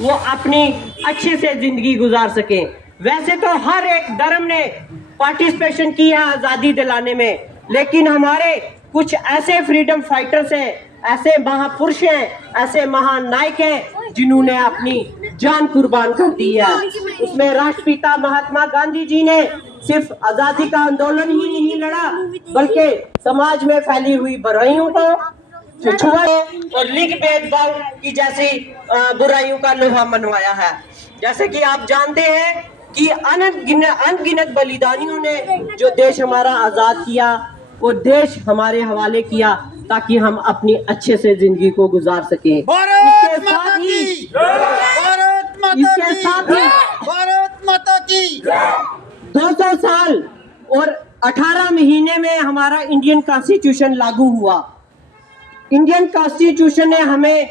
वो अपनी अच्छे से ज़िंदगी गुजार सकें। वैसे तो हर एक धर्म ने पार्टिसिपेशन किया आज़ादी दिलाने में, लेकिन हमारे कुछ ऐसे फ्रीडम फाइटर्स हैं, ऐसे महापुरुष हैं, ऐसे महानायक हैं जिन्होंने अपनी जान कुर्बान कर दी है। उसमें राष्ट्रपिता महात्मा गांधी जी ने सिर्फ आज़ादी का आंदोलन ही नहीं लड़ा, बल्कि समाज में फैली हुई बुराइयों को छुड़ाया और लिंग भेदभाव की जैसी बुराइयों का लोहा मनवाया है। जैसे कि आप जानते हैं कि अनगिनत बलिदानियों ने जो देश हमारा आजाद किया, वो देश हमारे हवाले किया ताकि हम अपनी अच्छे से जिंदगी को गुजार सकें। भारत माता की, भारत माता की 200 साल और 18 महीने में हमारा इंडियन कॉन्स्टिट्यूशन लागू हुआ। इंडियन कॉन्स्टिट्यूशन ने हमें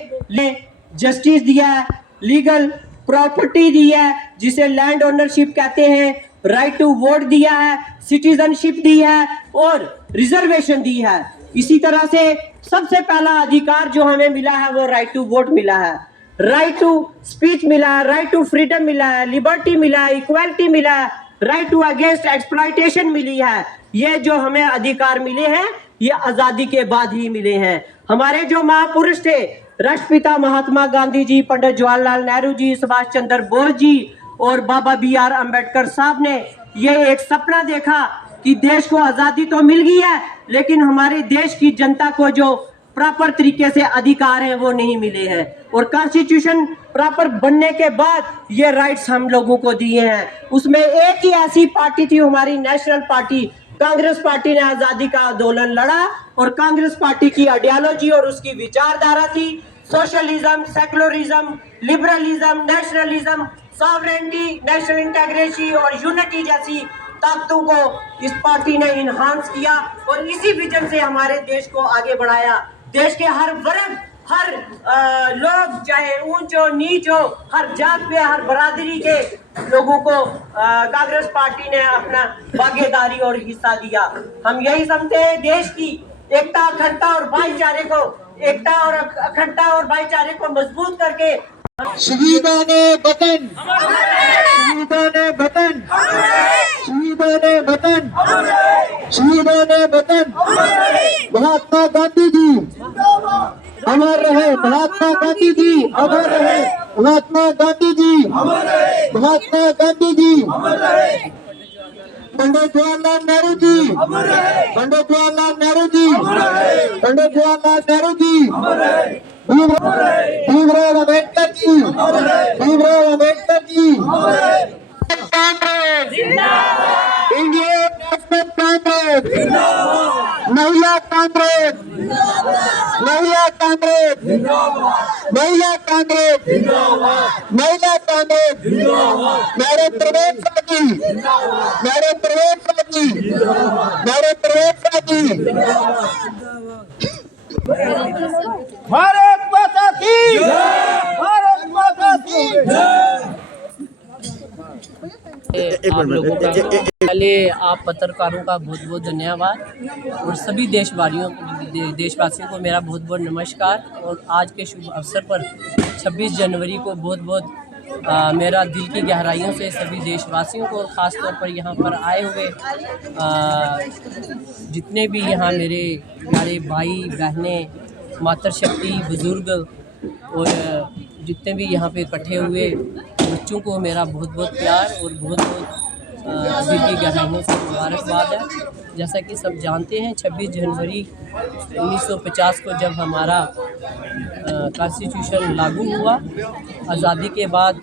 जस्टिस दिया है, लीगल प्रॉपर्टी दी है जिसे लैंड ओनरशिप कहते हैं, राइट टू वोट दिया है, सिटीजनशिप दी है और रिजर्वेशन दी है। इसी तरह से सबसे पहला अधिकार जो हमें मिला है वो राइट टू वोट मिला है, राइट टू स्पीच मिला है, राइट टू फ्रीडम मिला है, लिबर्टी मिला है, इक्वालिटी मिला है, राइट टू अगेंस्ट एक्सप्लॉयटेशन मिली है। ये जो हमें अधिकार मिले हैं ये आजादी के बाद ही मिले हैं। हमारे जो महापुरुष थे, राष्ट्रपिता महात्मा गांधी जी, पंडित जवाहरलाल नेहरू जी, सुभाष चंद्र बोस जी और बाबा BR अम्बेडकर साहब ने ये एक सपना देखा कि देश को आजादी तो मिल गई है, लेकिन हमारे देश की जनता को जो प्रॉपर तरीके से अधिकार हैं वो नहीं मिले हैं। और कॉन्स्टिट्यूशन प्रॉपर बनने के बाद ये राइट्स हम लोगों को दिए हैं। उसमें एक ही ऐसी पार्टी थी, हमारी नेशनल पार्टी कांग्रेस पार्टी ने आजादी का आंदोलन लड़ा और कांग्रेस पार्टी की आइडियोलॉजी और उसकी विचारधारा थी socialism, secularism, liberalism, nationalism, sovereignty, national integrity और यूनिटी जैसी ताकतों को इस पार्टी ने इन्हांस किया और इसी विजन से हमारे देश को आगे बढ़ाया। देश के हर वर्ग, हर लोग, चाहे ऊंच हो नीच हो, हर जात पे, हर बरादरी के लोगों को कांग्रेस पार्टी ने अपना भागीदारी और हिस्सा दिया। हम यही समझते हैं देश की एकता, अखंडता और भाईचारे को, एकता और अखंडता और भाईचारे को मजबूत करके शहीदाने वतन, शहीदाने वतन, शहीदाने वतन, शहीदाने वतन, महात्मा गांधी जी अमर रहे, महात्मा गांधी जी अमर रहे, महात्मा गांधी जी, महात्मा गांधी जी, पंडित जवाहरलाल नेहरू जी, पंडित जवाहरलाल नेहरू जी, पंडित जवाहरलाल नेहरू जी, भीमराव अम्बेडकर जी, भीमराव अम्बेडकर जी, इंडियन नेशनल कांग्रेस, महिला कांग्रेस, महिला कांग्रेस, महिला कांग्रेस, महिला कांग्रेस, मेरे प्रवेश जी, मेरे प्रवेश जी, मेरे प्रवेश जी। भारत माता की, भारत माता की। आप लोगों का पहले आप पत्रकारों का बहुत बहुत धन्यवाद और सभी देशवासियों को मेरा बहुत बहुत नमस्कार। और आज के शुभ अवसर पर 26 जनवरी को बहुत बहुत मेरा दिल की गहराइयों से सभी देशवासियों को और ख़ास तौर पर यहाँ पर आए हुए जितने भी यहाँ मेरे प्यारे भाई बहनें, मातृशक्ति, बुज़ुर्ग और जितने भी यहाँ पे इकट्ठे हुए बच्चों को मेरा बहुत बहुत प्यार और बहुत बहुत दिल की गहराइयों से मुबारकबाद है। जैसा कि सब जानते हैं 26 जनवरी 1950 को जब हमारा कॉन्स्टिट्यूशन लागू हुआ, आज़ादी के बाद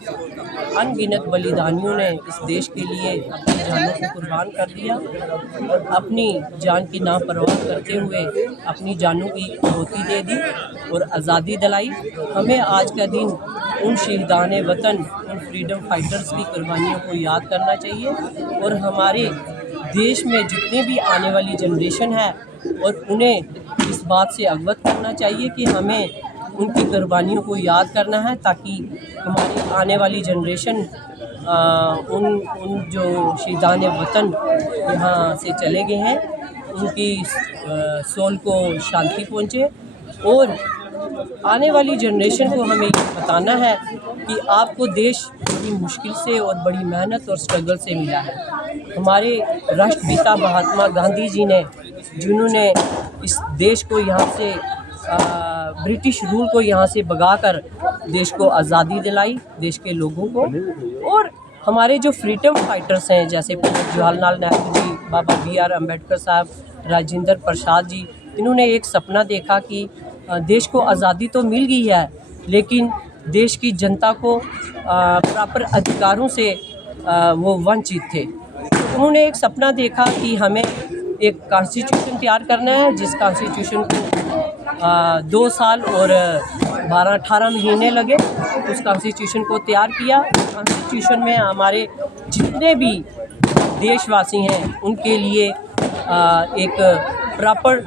अनगिनत बलिदानियों ने इस देश के लिए अपनी जानों को कुर्बान कर दिया और अपनी जान की नापरवाह करते हुए अपनी जानों की आहुति दे दी और आज़ादी दिलाई। हमें आज का दिन उन शहीदाने वतन, उन फ्रीडम फाइटर्स की कुर्बानियों को याद करना चाहिए और हमारे देश में जितने भी आने वाली जनरेशन है और उन्हें इस बात से अवगत करना चाहिए कि हमें उनकी कुर्बानियों को याद करना है ताकि हमारी आने वाली जनरेशन उन जो शहीदाने वतन यहाँ से चले गए हैं उनकी सोल को शांति पहुँचे और आने वाली जनरेशन को हमें ये बताना है कि आपको देश बड़ी मुश्किल से और बड़ी मेहनत और स्ट्रगल से मिला है। हमारे राष्ट्रपिता महात्मा गांधी जी ने, जिन्होंने इस देश को यहाँ से ब्रिटिश रूल को यहाँ से भगाकर देश को आज़ादी दिलाई, देश के लोगों को। और हमारे जो फ्रीडम फाइटर्स हैं, जैसे पंडित जवाहरलाल नेहरू जी, बाबा BR अम्बेडकर साहब, राजेंद्र प्रसाद जी, इन्होंने एक सपना देखा कि देश को आज़ादी तो मिल गई है, लेकिन देश की जनता को प्रॉपर अधिकारों से वो वंचित थे। तो उन्होंने एक सपना देखा कि हमें एक कॉन्स्टिट्यूशन तैयार करना है, जिस कॉन्स्टिट्यूशन को 2 साल और 18 महीने लगे उस कॉन्स्टिट्यूशन को तैयार किया। कॉन्स्टिट्यूशन में हमारे जितने भी देशवासी हैं उनके लिए एक प्रॉपर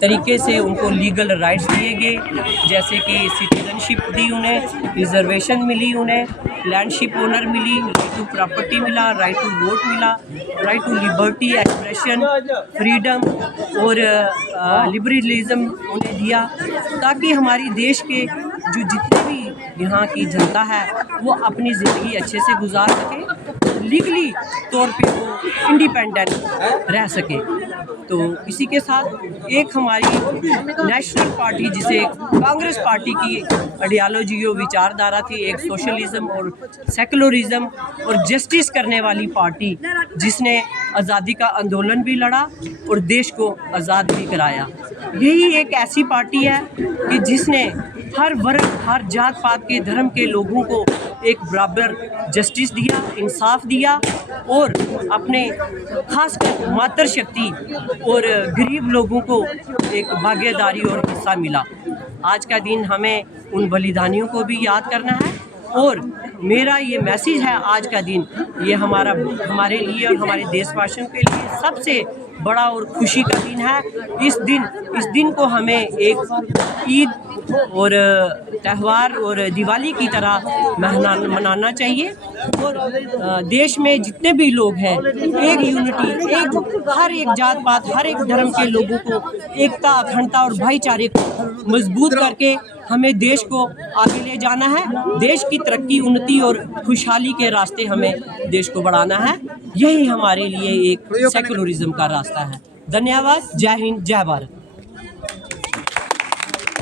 तरीके से उनको लीगल राइट्स दिए गए, जैसे कि सिटीजनशिप दी उन्हें, रिजर्वेशन मिली उन्हें, लैंडशिप ओनर मिली, राइट टू प्रॉपर्टी मिला, राइट टू वोट मिला, right to liberty, expression, freedom और लिबरलिज्म उन्हें दिया, ताकि हमारी देश के जो जितने भी यहाँ की जनता है वो अपनी ज़िंदगी अच्छे से गुजार सके, लीगली तौर पे वो इंडिपेंडेंट रह सके। तो इसी के साथ एक हमारी नेशनल पार्टी, जिसे कांग्रेस पार्टी की आइडियोलॉजी और विचारधारा थी, एक सोशलिज्म और सेकुलरिज्म और जस्टिस करने वाली पार्टी, जिसने आज़ादी का आंदोलन भी लड़ा और देश को आज़ाद भी कराया। यही एक ऐसी पार्टी है कि जिसने हर वर्ग, हर जात पात के, धर्म के लोगों को एक बराबर जस्टिस दिया, इंसाफ दिया और अपने खासकर मातृशक्ति और गरीब लोगों को एक भागीदारी और हिस्सा मिला। आज का दिन हमें उन बलिदानियों को भी याद करना है और मेरा ये मैसेज है आज का दिन, ये हमारे लिए और हमारे देशवासियों के लिए सबसे बड़ा और खुशी का दिन है। इस दिन को हमें एक ईद और त्यौहार और दिवाली की तरह मनाना चाहिए और देश में जितने भी लोग हैं एक यूनिटी, हर एक जात पात, हर एक धर्म के लोगों को एकता, अखंडता और भाईचारे को मजबूत करके हमें देश को आगे ले जाना है। देश की तरक्की, उन्नति और खुशहाली के रास्ते हमें देश को बढ़ाना है। यही हमारे लिए एक सेकुलरिज्म का रास्ता है। धन्यवाद। जय हिंद, जय भारत।